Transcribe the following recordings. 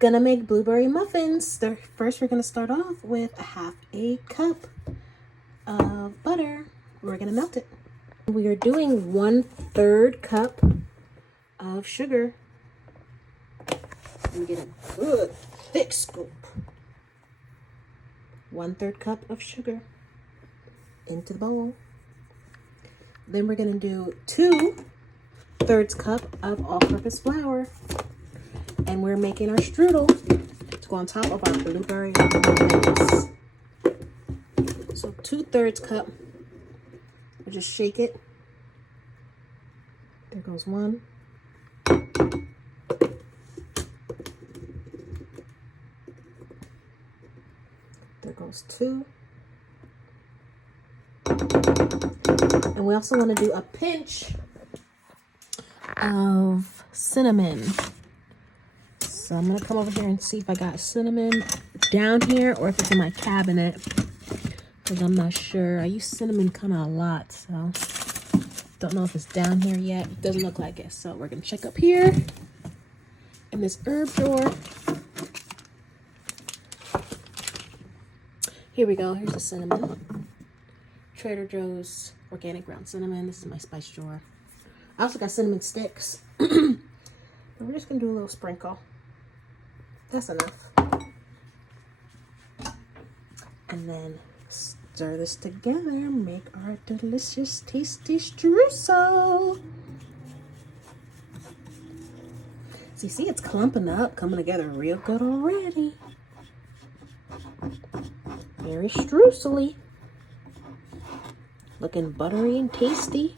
Gonna make blueberry muffins. First, we're gonna start off with a half a cup of butter. We're gonna melt it. We are doing 1/3 cup of sugar. Let me get a good thick scoop. 1/3 cup of sugar into the bowl. Then we're gonna do 2/3 cup of all-purpose flour. And we're making our strudel to go on top of our blueberry muffins. So 2/3 cup. We'll just shake it. There goes one. There goes two. And we also want to do a pinch of cinnamon. So I'm gonna come over here and see if I got cinnamon down here or if it's in my cabinet, because I'm not sure. I use cinnamon kind of a lot, so don't know if it's down here yet. It doesn't look like it. So we're gonna check up here in this herb drawer. Here we go. Here's the cinnamon. Trader Joe's organic ground cinnamon. This is my spice drawer. I also got cinnamon sticks. And we're just gonna do a little sprinkle. That's enough. And then stir this together, make our delicious, tasty streusel. So you see it's clumping up, coming together real good already. Very streusely. Looking buttery and tasty.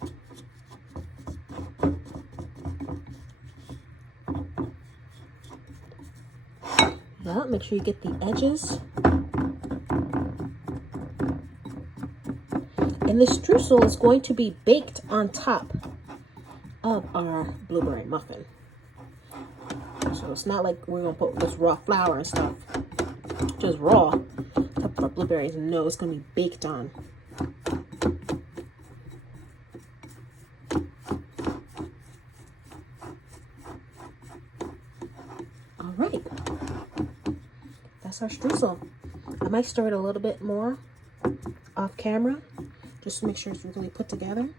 Well, make sure you get the edges. And this streusel is going to be baked on top of our blueberry muffin. So it's not like we're gonna put this raw flour and stuff, just raw. Top of our blueberries. No, it's gonna be baked on. All right. That's our streusel. I might stir it a little bit more off camera just to make sure it's really put together.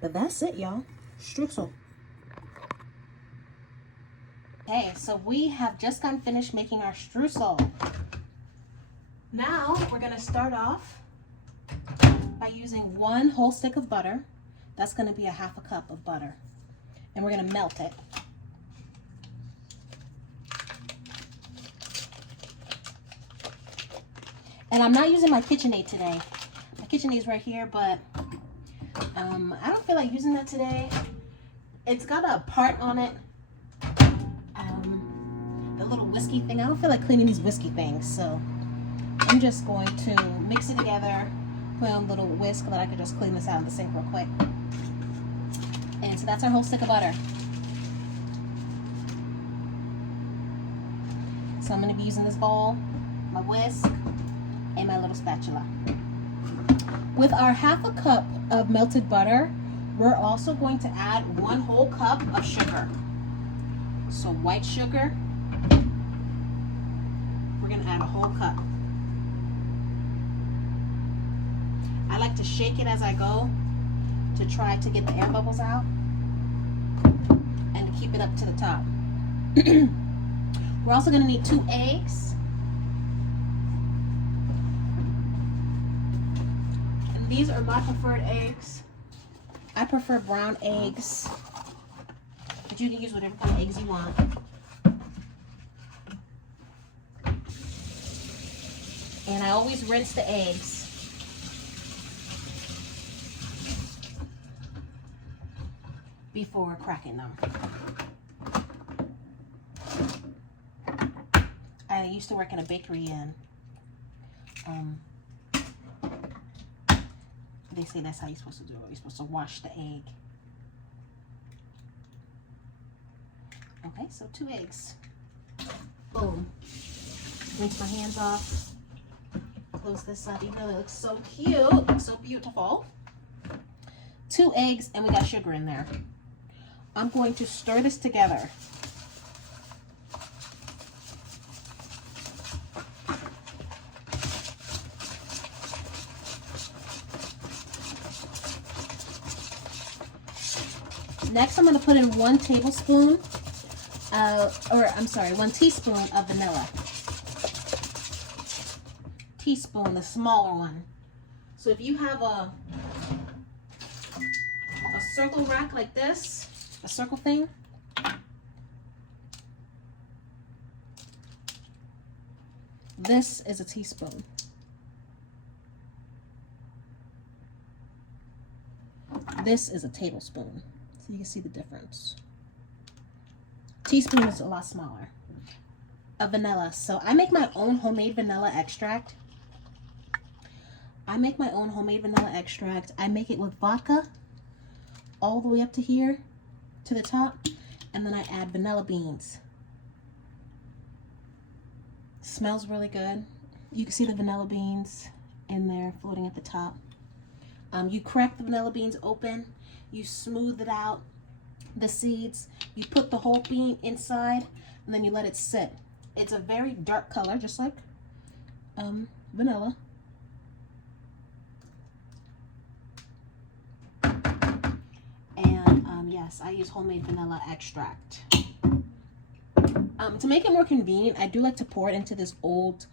But that's it, y'all. Streusel. Okay, so we have just gotten finished making our streusel. Now we're gonna start off by using 1 whole stick of butter. That's gonna be a half a cup of butter. And we're gonna melt it. And I'm not using my KitchenAid today. My KitchenAid is right here, but I don't feel like using that today. It's got a part on it, the little whiskey thing. I don't feel like cleaning these whiskey things, so I'm just going to mix it together, put on a little whisk so that I could just clean this out in the sink real quick. And so that's our whole stick of butter. So I'm going to be using this bowl, my whisk, and my little spatula. With our half a cup of melted butter, we're also going to add 1 whole cup of sugar. So white sugar, we're gonna add a whole cup. I like to shake it as I go to try to get the air bubbles out and to keep it up to the top. We're also gonna need 2 eggs. These are my preferred eggs. I prefer brown eggs, but you can use whatever kind of eggs you want. And I always rinse the eggs. Before cracking them. I used to work in a bakery and they say that's how you're supposed to do it. You're supposed to wash the egg. Okay, so 2 eggs. Boom. Rinse my hands off. Close this up. Even though it looks so cute, so beautiful. 2 eggs, and we got sugar in there. I'm going to stir this together. Next, I'm going to put in 1 tablespoon, 1 teaspoon of vanilla. Teaspoon, the smaller one. So if you have a circle rack like this, a circle thing, this is a teaspoon. This is a tablespoon. So you can see the difference. Teaspoon is a lot smaller. Of vanilla. So I make my own homemade vanilla extract. I make it with vodka all the way up to here, to the top, and then I add vanilla beans. Smells really good. You can see the vanilla beans in there floating at the top. You crack the vanilla beans open, you smooth it out, the seeds, you put the whole bean inside, and then you let it sit. It's a very dark color, just like vanilla. And yes, I use homemade vanilla extract. To make it more convenient, I do like to pour it into this old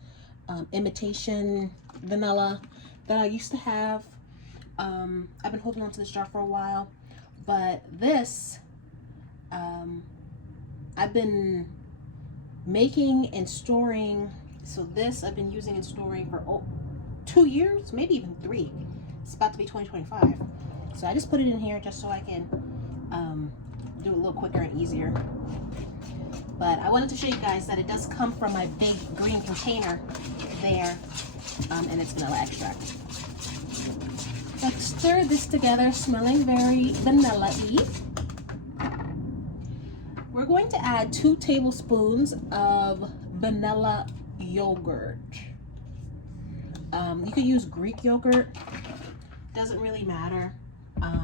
imitation vanilla that I used to have. I've been holding on to this jar for a while, but this I've been making and storing. So this I've been using and storing for 2 years, maybe even 3. It's about to be 2025. So I just put it in here just so I can do it a little quicker and easier. But I wanted to show you guys that it does come from my big green container there, and it's vanilla extract. Let's stir this together, smelling very vanilla-y. We're going to add 2 tablespoons of vanilla yogurt. You could use Greek yogurt, doesn't really matter.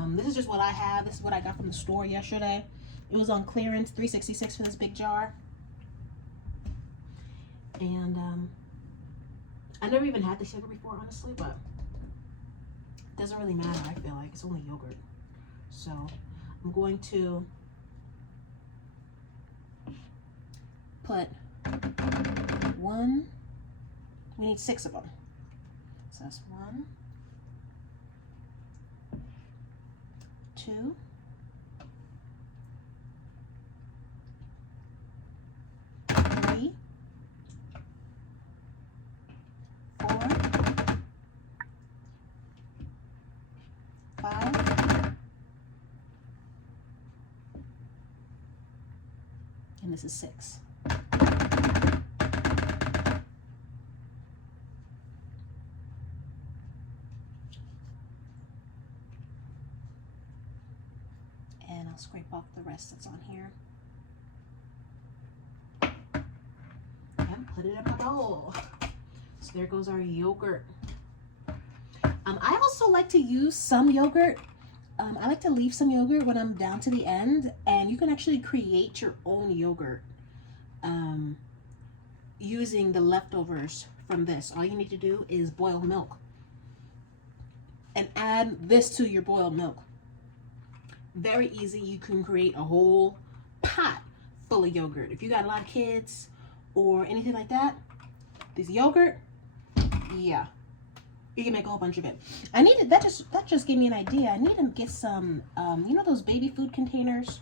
This is just what I have. This is what I got from the store yesterday. It was on clearance, $3.66 for this big jar. And I never even had this sugar before, honestly, but it doesn't really matter. I feel like it's only yogurt. So I'm going to put 1, we need 6 of them. So that's 1, 2, 3, 4, 5, and this is 6. And I'll scrape off the rest that's on here. And put it in my bowl. So there goes our yogurt. I also like to use some yogurt. I like to leave some yogurt when I'm down to the end, and you can actually create your own yogurt using the leftovers from this. All you need to do is boil milk and add this to your boiled milk. Very easy. You can create a whole pot full of yogurt. If you got a lot of kids or anything like that, this yogurt, yeah, you can make a whole bunch of it. I needed that just gave me an idea. I need to get some you know those baby food containers,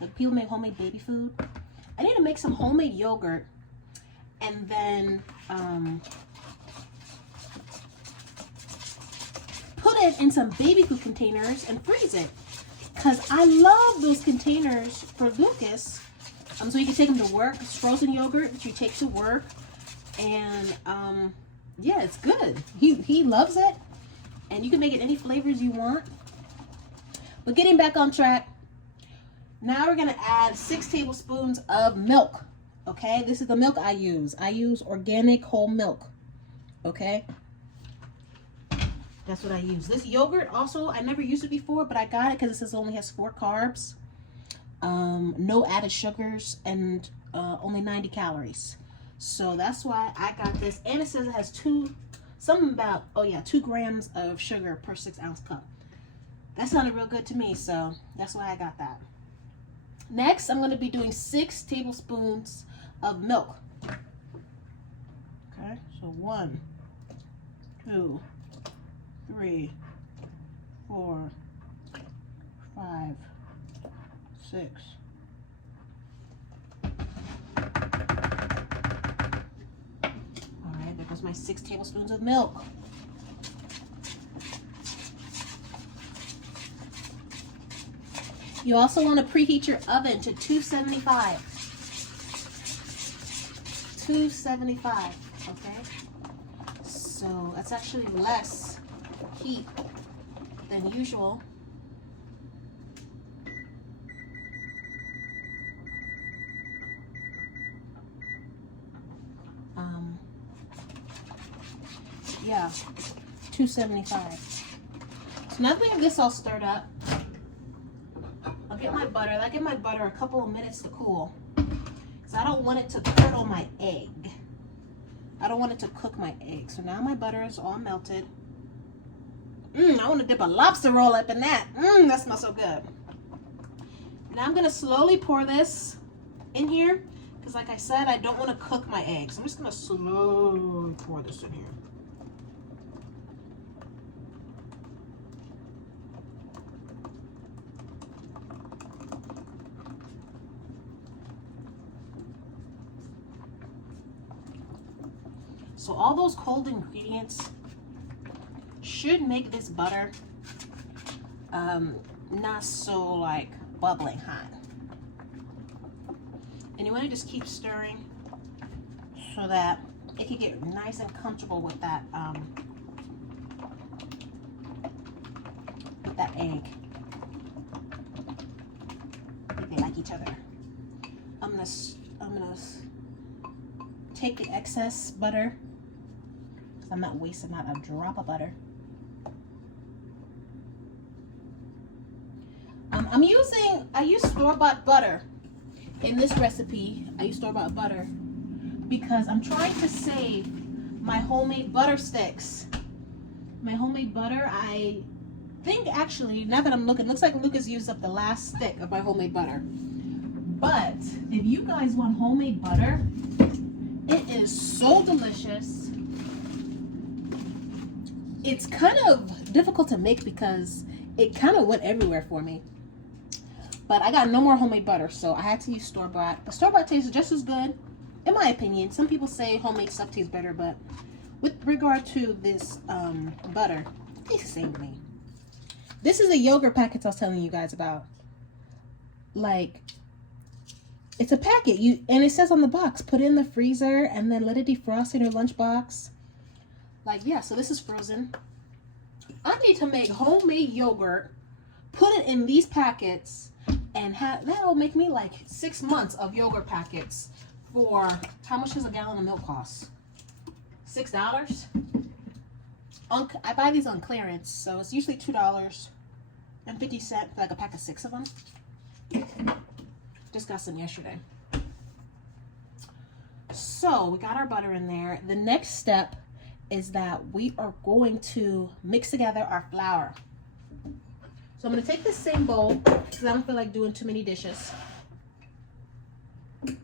like people make homemade baby food. I need to make some homemade yogurt and then put it in some baby food containers and freeze it, because I love those containers for Lucas. So you can take them to work. It's frozen yogurt that you take to work, and yeah, it's good. He loves it, and you can make it any flavors you want. But getting back on track, now we're gonna add 6 tablespoons of milk. Okay, this is the milk I use. I use organic whole milk. Okay, that's what I use. This yogurt also, I never used it before, but I got it because it says it only has 4 carbs, no added sugars, and only 90 calories. So that's why I got this. And it says it has 2 grams of sugar per 6-ounce cup. That sounded real good to me, so that's why I got that. Next, I'm going to be doing 6 tablespoons of milk. Okay, so 1, 2, 3, 4, 5, 6. All right, there goes my 6 tablespoons of milk. You also want to preheat your oven to 275. 275, okay? So that's actually less heat than usual. Yeah, 275. So now that we have this all stirred up, I'll get my butter. I give my butter a couple of minutes to cool, because I don't want it to curdle my egg. I don't want it to cook my egg. So now my butter is all melted. I want to dip a lobster roll up in that. That smells so good. Now I'm going to slowly pour this in here, because like I said, I don't want to cook my eggs. I'm just going to slowly pour this in here. So all those cold ingredients should make this butter not so like bubbling hot. And you want to just keep stirring so that it can get nice and comfortable with that egg. They like each other. I'm gonna take the excess butter. I'm not wasting not a drop of butter. I use store-bought butter in this recipe. I use store-bought butter because I'm trying to save my homemade butter sticks. My homemade butter, I think actually, now that I'm looking, looks like Lucas used up the last stick of my homemade butter. But if you guys want homemade butter, it is so delicious. It's kind of difficult to make because it kind of went everywhere for me. But I got no more homemade butter, so I had to use store-bought. The store-bought tastes just as good, in my opinion. Some people say homemade stuff tastes better, but with regard to this butter, it tastes the same to me. This is the yogurt packets I was telling you guys about. Like, it's a packet, and it says on the box, put it in the freezer and then let it defrost in your lunchbox. Like, yeah, so this is frozen. I need to make homemade yogurt, put it in these packets, and that'll make me like 6 months of yogurt packets for, how much does a gallon of milk cost? $6? I buy these on clearance, so it's usually $2.50 for like a pack of 6 of them. Just got some yesterday. So we got our butter in there. The next step is that we are going to mix together our flour. So I'm going to take this same bowl because I don't feel like doing too many dishes. And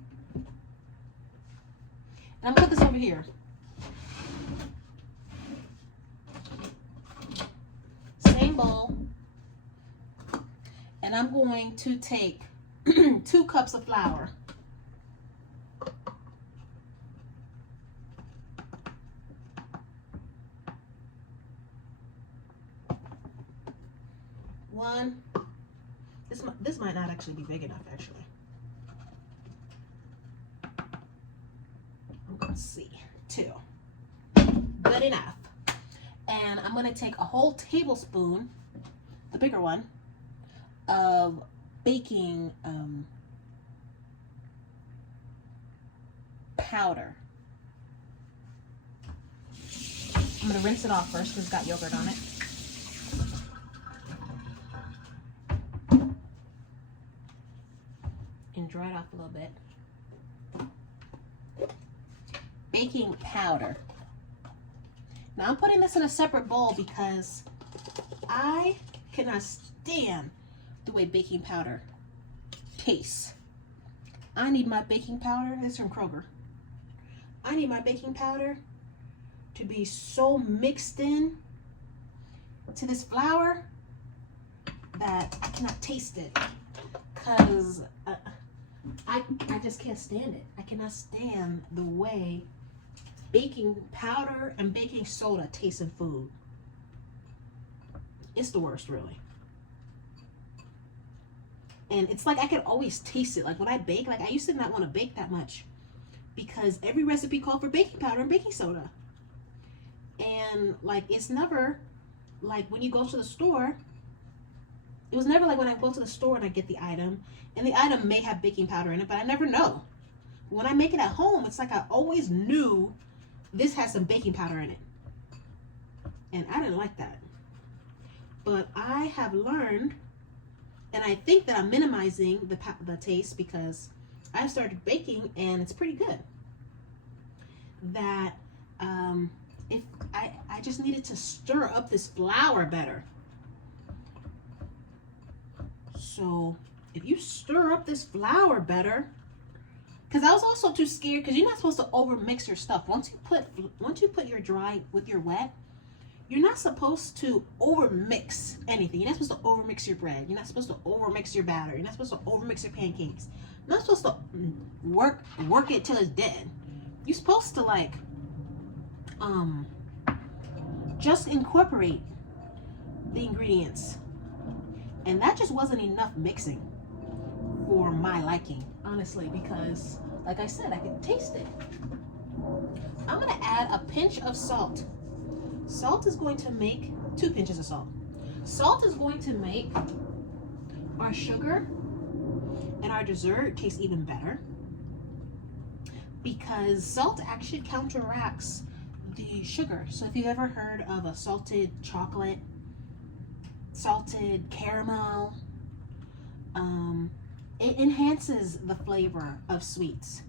I'm going to put this over here. Same bowl. And I'm going to take 2 cups of flour. One. This might not actually be big enough, actually. Let's see. 2. Good enough. And I'm going to take a whole tablespoon, the bigger one, of baking powder. I'm going to rinse it off first because it's got yogurt on it. And dry it off a little bit. Baking powder. Now I'm putting this in a separate bowl because I cannot stand the way baking powder tastes. I need my baking powder, this is from Kroger. I need my baking powder to be so mixed in to this flour that I cannot taste it, because I just can't stand it. I cannot stand the way baking powder and baking soda taste in food. It's the worst, really. And it's like I could always taste it. Like when I bake, like I used to not want to bake that much because every recipe called for baking powder and baking soda. And like it's never like when you go to the store, it was never like when I go to the store and I get the item, and the item may have baking powder in it, but I never know. When I make it at home, it's like I always knew this has some baking powder in it. And I didn't like that. But I have learned, and I think that I'm minimizing the taste because I started baking and it's pretty good. That if I just needed to stir up this flour better. So if you stir up this flour better, because I was also too scared, because you're not supposed to over mix your stuff. Once you put your dry with your wet, you're not supposed to over mix anything. You're not supposed to over mix your bread. You're not supposed to over mix your batter. You're not supposed to over mix your pancakes. You're not supposed to work it till it's dead. You're supposed to like just incorporate the ingredients. And that just wasn't enough mixing for my liking, honestly, because like I said, I could taste it. I'm gonna add a pinch of salt. Salt is going to make 2 pinches of salt. Salt is going to make our sugar and our dessert taste even better, because salt actually counteracts the sugar. So if you've ever heard of a salted chocolate, salted caramel, it enhances the flavor of sweets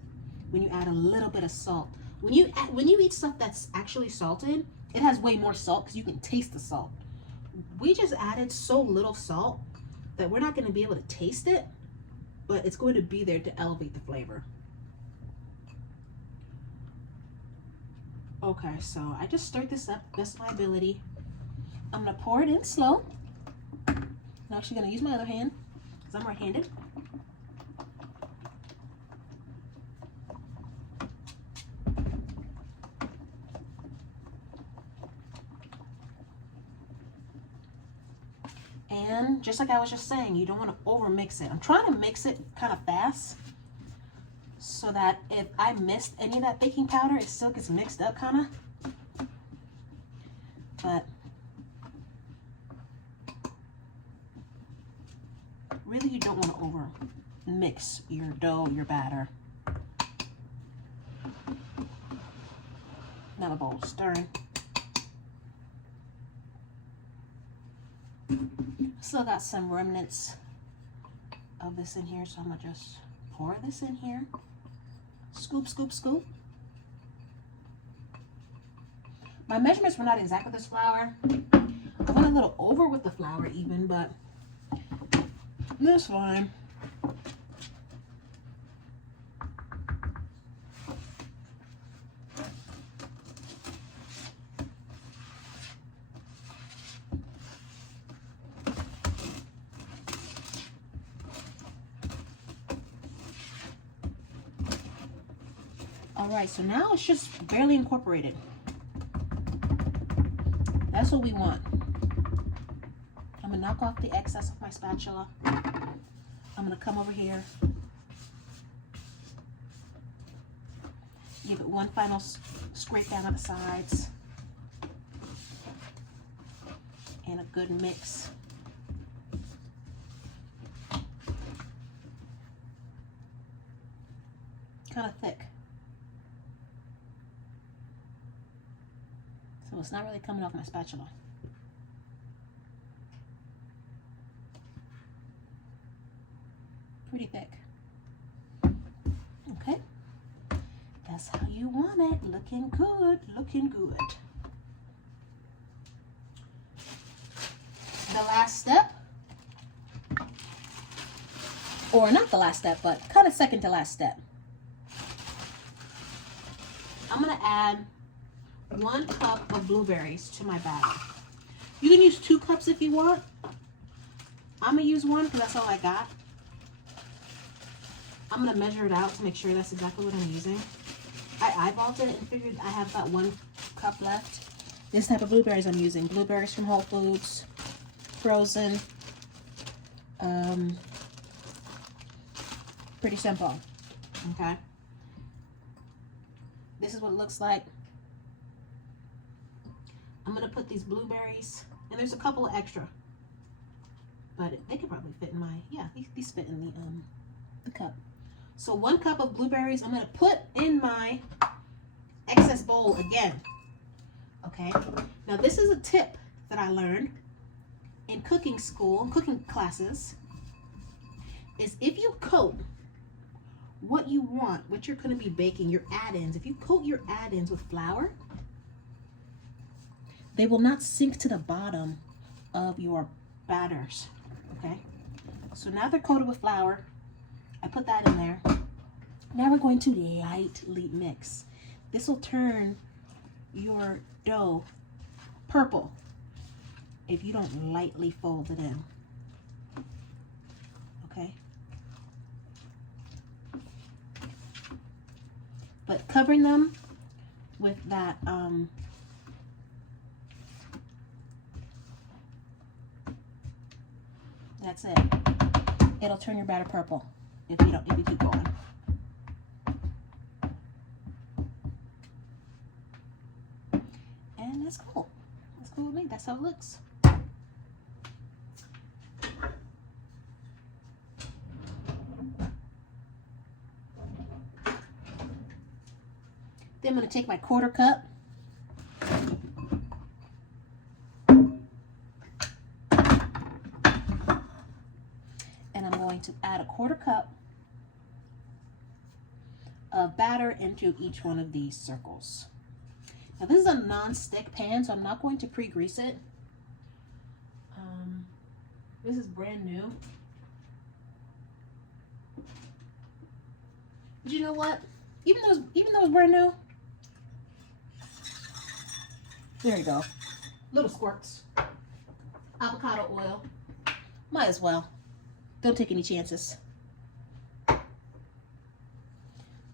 when you add a little bit of salt. When you eat stuff that's actually salted, it has way more salt because you can taste the salt. We just added so little salt that we're not going to be able to taste it, but it's going to be there to elevate the flavor. Okay, so I just stirred this up best of my ability. I'm going to pour it in slow. I'm actually going to use my other hand because I'm right-handed. And just like I was just saying, you don't want to over mix it. I'm trying to mix it kind of fast so that if I missed any of that baking powder, it still gets mixed up kind of. But really, you don't want to over mix your dough, your batter. Another bowl, stirring. Still got some remnants of this in here, so I'm gonna just pour this in here. Scoop, scoop, scoop. My measurements were not exact with this flour. I went a little over with the flour even, but that's fine. All right, so now it's just barely incorporated. That's what we want. I'm gonna knock off the excess of my spatula. I'm gonna come over here. Give it one final scrape down at the sides. And a good mix. Kind of thick. So it's not really coming off my spatula. Pretty thick. Okay. That's how you want it. Looking good, looking good. The last last step, or not the last step, but kind of second to last step. I'm gonna add 1 cup of blueberries to my batter. You can use 2 cups if you want. I'm gonna use 1 because that's all I got. I'm gonna measure it out to make sure that's exactly what I'm using. I eyeballed it and figured I have about 1 cup left. This type of blueberries I'm using. Blueberries from Whole Foods, frozen. Pretty simple. Okay. This is what it looks like. I'm gonna put these blueberries, and there's a couple of extra, but they could probably fit in my, yeah, these fit in the cup. So 1 cup of blueberries I'm gonna put in my excess bowl again. Okay. Now this is a tip that I learned in cooking school, cooking classes, is if you coat what you want, what you're going to be baking, your add-ins, if you coat your add-ins with flour, they will not sink to the bottom of your batters. Okay. So now they're coated with flour. I put that in there. Now we're going to lightly mix. This will turn your dough purple if you don't lightly fold it in. Okay. But covering them with that that's it. It'll turn your batter purple if you keep going. And that's cool. That's cool with me. That's how it looks. Then I'm going to take my 1/4 cup and I'm going to add a 1/4 cup of batter into each one of these circles. Now this is a non-stick pan, so I'm not going to pre-grease it. This is brand new. But you know what? Even though it's brand new, there you go. Little squirts. Avocado oil. Might as well. Don't take any chances.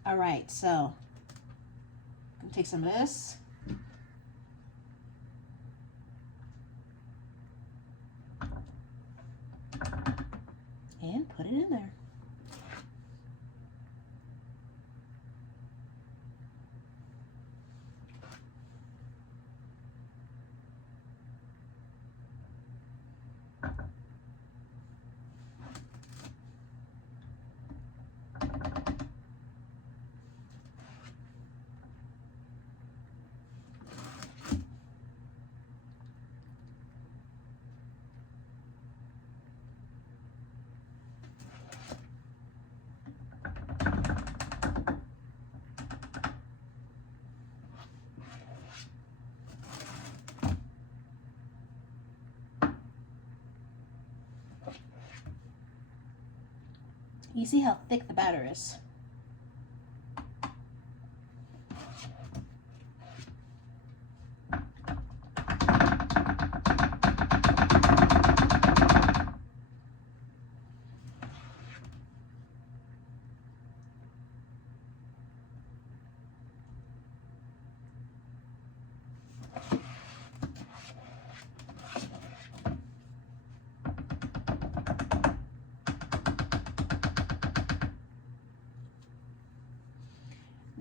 All right, so I'm gonna take some of this. And put it in there. You see how thick the batter is.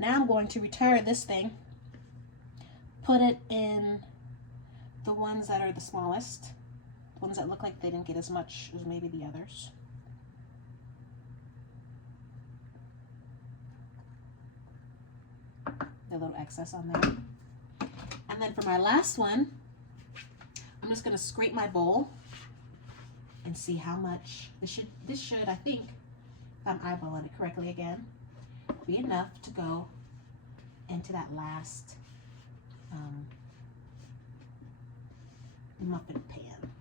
Now I'm going to retire this thing, put it in the ones that are the smallest, the ones that look like they didn't get as much as maybe the others. A little excess on there. And then for my last one, I'm just going to scrape my bowl and see how much. This should, I think, if I'm eyeballing it correctly again, be enough to go into that last muffin pan.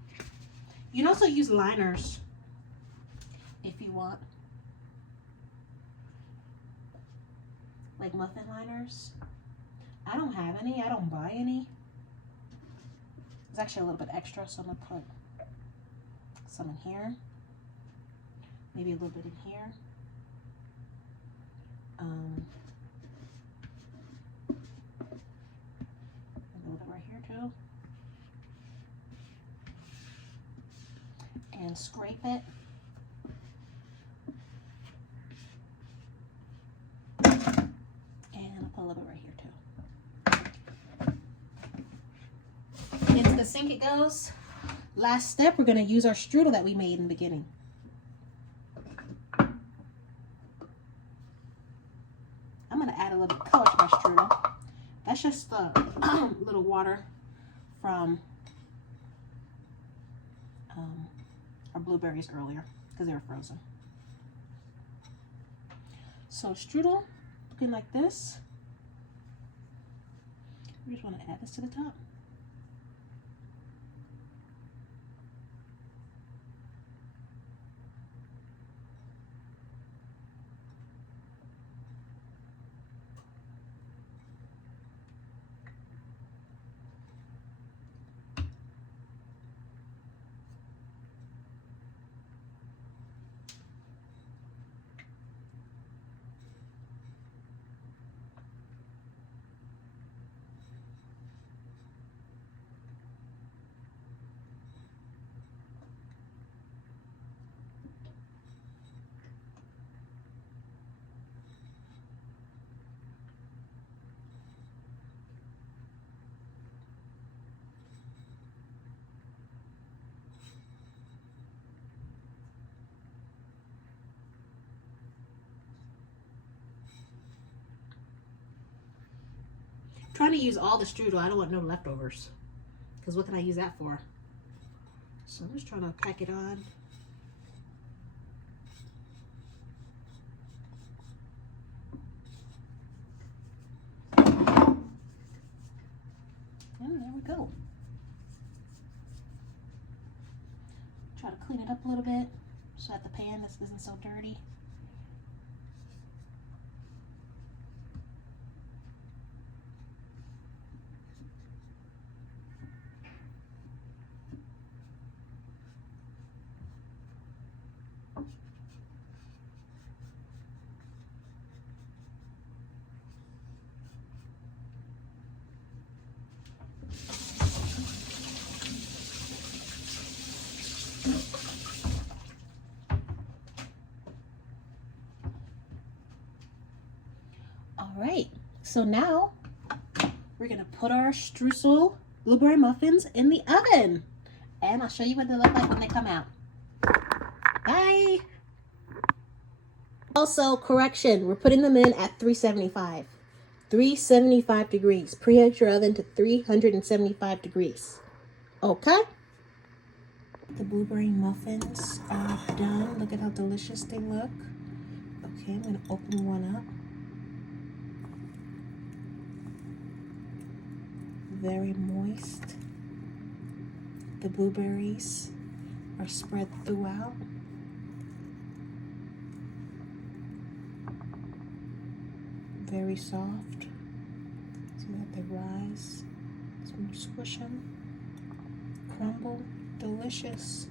You can also use liners if you want. Like muffin liners. I don't have any. I don't buy any. It's actually a little bit extra, so I'm going to put some in here. Maybe a little bit in here. A little bit right here too. And scrape it. And I'll put a little bit right here too. Into the sink it goes. Last step, we're going to use our strudel that we made in the beginning. I'm going to add a little color to my strudel. That's just the little water from our blueberries earlier because they were frozen. So strudel looking like this. We just want to add this to the top. Trying to use all the strudel. I don't want no leftovers. Because what can I use that for? So I'm just trying to pack it on. And there we go. Try to clean it up a little bit so that the pan isn't so dirty. All right, so now we're gonna put our streusel blueberry muffins in the oven, and I'll show you what they look like when they come out. Bye. Also, correction, we're putting them in at 375. 375 degrees. Preheat your oven to 375 degrees. Okay? The blueberry muffins are done. Look at how delicious they look. Okay, I'm gonna open one up. Very moist. The blueberries are spread throughout. Very soft. See that they rise. Some squish them. Crumble. Delicious.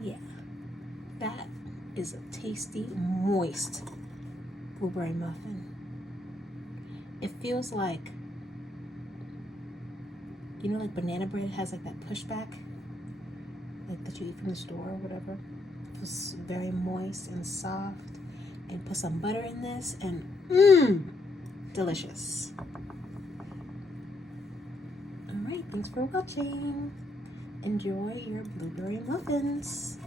Yeah, that is a tasty, moist blueberry muffin. It feels like, you know, like banana bread has like that pushback, like that you eat from the store or whatever. It feels very moist and soft. And put some butter in this and delicious. All right, thanks for watching. Enjoy your blueberry muffins.